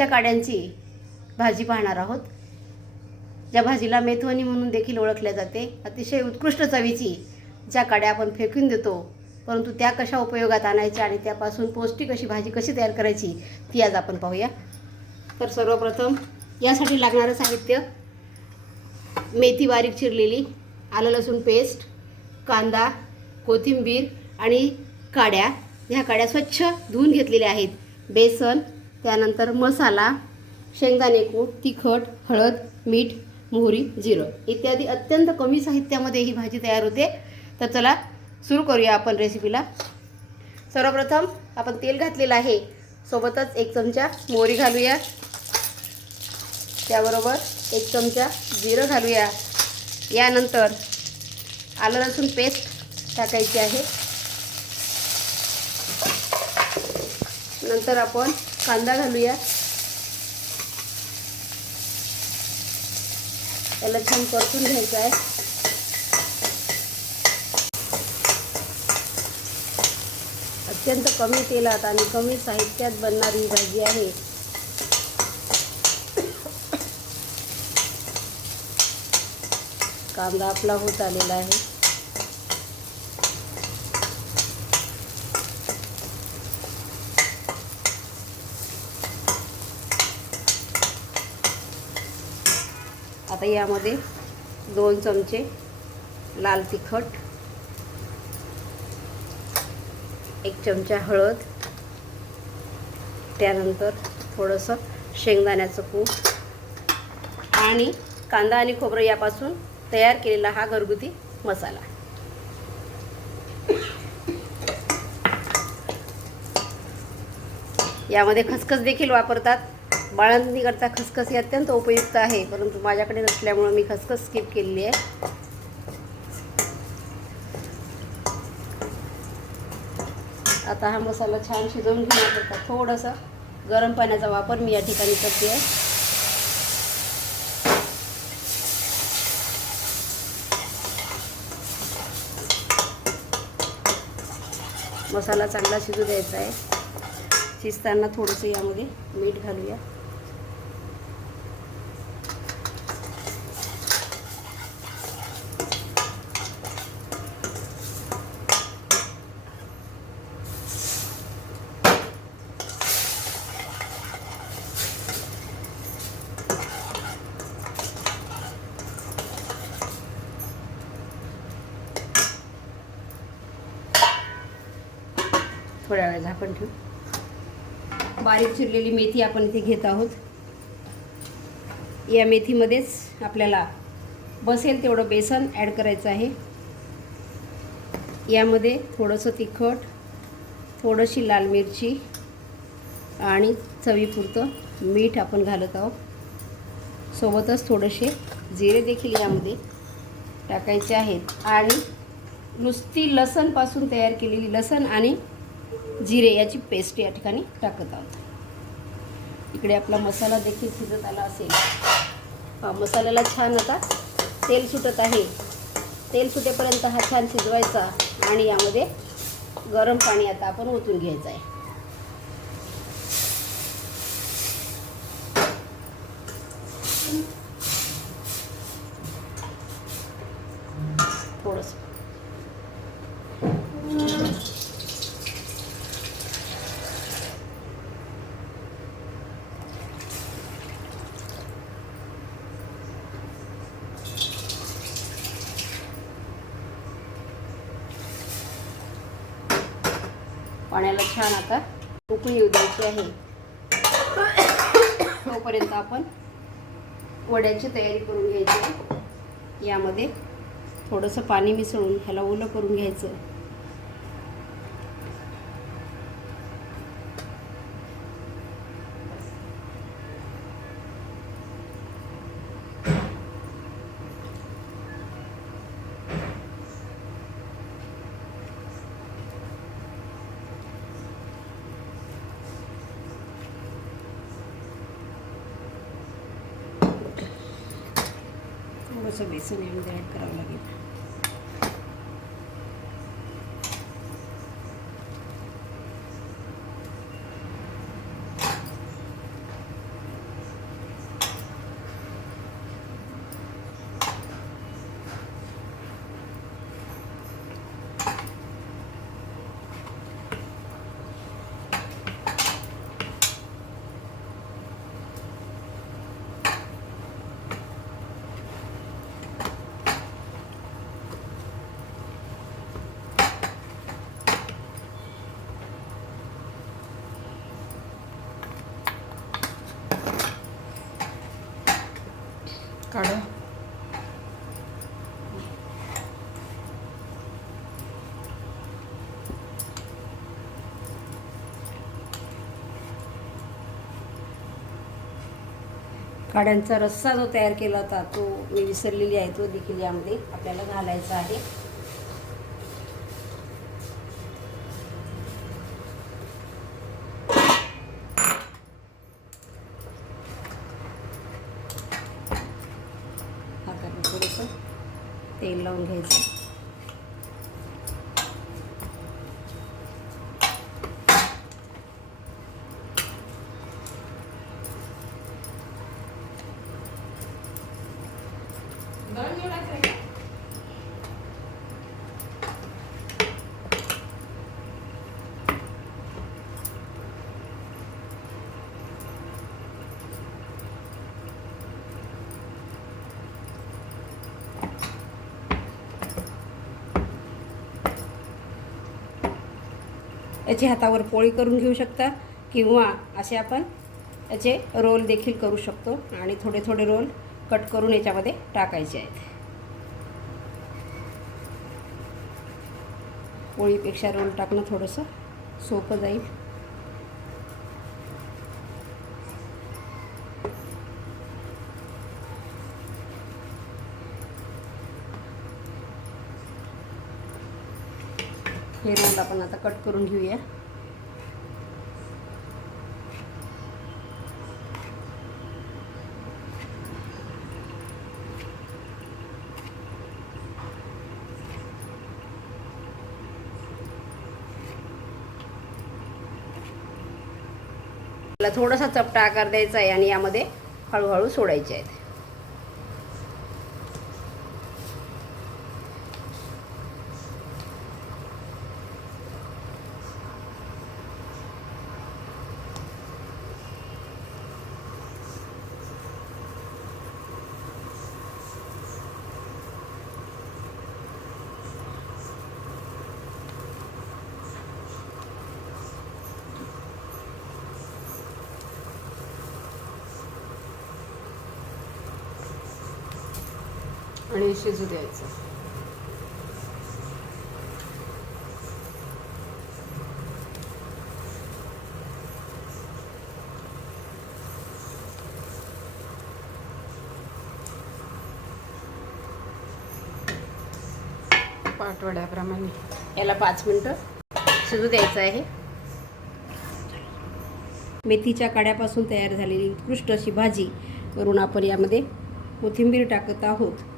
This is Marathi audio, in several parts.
त्या काड्यांची भाजी पाहणार आहोत, ज्या भाजीला मेथवणी म्हणून देखील ओळखल्या जाते. अतिशय उत्कृष्ट चवीची ज्या काड्या आपण फेकून देतो, परंतु त्या कशा उपयोगात आणायच्या आणि त्यापासून पौष्टिक अशी भाजी कशी तयार करायची ती आज आपण पाहूया. तर सर्वप्रथम यासाठी लागणारं साहित्य: मेथी बारीक चिरलेली, आलं लसूण पेस्ट, कांदा, कोथिंबीर आणि काड्या. ह्या काड्या स्वच्छ धुवून घेतलेल्या आहेत. बेसन, त्यानंतर मसाला, शेंगदाणे कूट, तिखट, हळद, मीठ, मोहरी, जिरं इत्यादी अत्यंत कमी साहित्यामध्ये ही भाजी तयार होते. तर चला सुरू करूया आपण रेसिपीला. सर्वप्रथम आपण तेल घातलेलं आहे, सोबतच 1 चमचा मोहरी घालूया, त्याबरोबर 1 चमचा जिरं घालूया. यानंतर आलं लसूण पेस्ट टाकायची आहे. नंतर आपण कांदा घालूया, त्याला छान परतून घ्यायचं आहे. अत्यंत कमी तेलात आणि कमी साहित्यात बनणारी भाजी आहे. कांदा आपला होत आलेला आहे. आता यामध्ये 2 चमचे लाल तिखट, 1 चमचा हळद, त्यानंतर थोडंसं शेंगदाण्याचं कूट आणि कांदा आणि खोबरं यापासून तयार केलेला हा घरगुती मसाला. यामध्ये खसखस देखील वापरतात. बाळंतीणीकरता खसखस ही अत्यंत उपयुक्त आहे, परंतु माझ्याकडे नसल्यामुळे मी खसखस स्किप केलेली आहे. आता हा मसाला छान शिजवून घेण्याकरता थोडासा गरम पाण्याचा वापर मी या ठिकाणी करते आहे. मसाला चांगला शिजू द्यायचा आहे. शिजताना थोडंसं यामध्ये मीठ घालूया. थोड्या वेळ झाकण ठेवू. बारीक चिरलेली मेथी आपण इथे घेत आहोत. या मेथीमध्येच आपल्याला बसेल तेवढं बेसन ॲड करायचं आहे. यामध्ये थोडंसं तिखट, थोडीशी लाल मिरची आणि चवीपुरतं मीठ आपण घालत आहोत. सोबतच थोडेसे जिरे देखील यामध्ये टाकायचे आहेत आणि नुसती लसणपासून तयार केलेली लसण आणि जिरे याची पेस्ट या ठिकाणी टाकत आहोत. इकडे आपला मसाला देखील शिजत आला असेल. मसाल्याला छान आता तेल सुटत आहे. तेल सुटेपर्यंत हा छान शिजवायचा आणि यामध्ये गरम पाणी आता आपण ओतून घ्यायचं आहे. थोडंसं पाण्याला छान आता उकळी येऊ द्यायची आहे. तोपर्यंत आपण वड्याची तयारी करून घ्यायची आहे. यामध्ये थोडंसं पाणी मिसळून ह्याला ओलं करून घ्यायचं. थोडंसं बेसन यामध्ये ॲड करावं लागेल. काढा. काड्यांचा रस्सा जो तयार केला होता तो मी विसरलेली आहे, तो देखील यामध्ये आपल्याला घालायचा आहे. हाताने थोडंसं तेल लावून घ्यायचं. याची हातावर पोळी करून घेऊ शकता किंवा असे आपण याचे रोल देखील करू शकतो आणि थोडे थोडे रोल कट करून याच्यामध्ये टाकायचे आहेत. पोळीपेक्षा रोल टाकणं थोडंसं सोपं जाईल. हे रोल आपण आता कट करून घेऊया. त्याला थोडासा चपटा आकार द्यायचा आहे आणि यामध्ये हळूहळू सोडायचे आहेत. आणि शिजू द्यायचं. पाटवड्याप्रमाणे याला 5 मिनटं शिजू द्यायचं आहे. मेथीच्या काड्यापासून तयार झालेली उत्कृष्ट अशी भाजी करून आपण यामध्ये कोथिंबीर टाकत आहोत.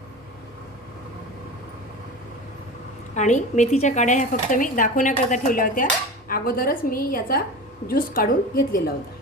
आणि मेथीच्या काड्या ह्या फक्त मी दाखवण्याकरता ठेवल्या होत्या. अगोदरच मी याचा ज्यूस काढून घेतलेला होता.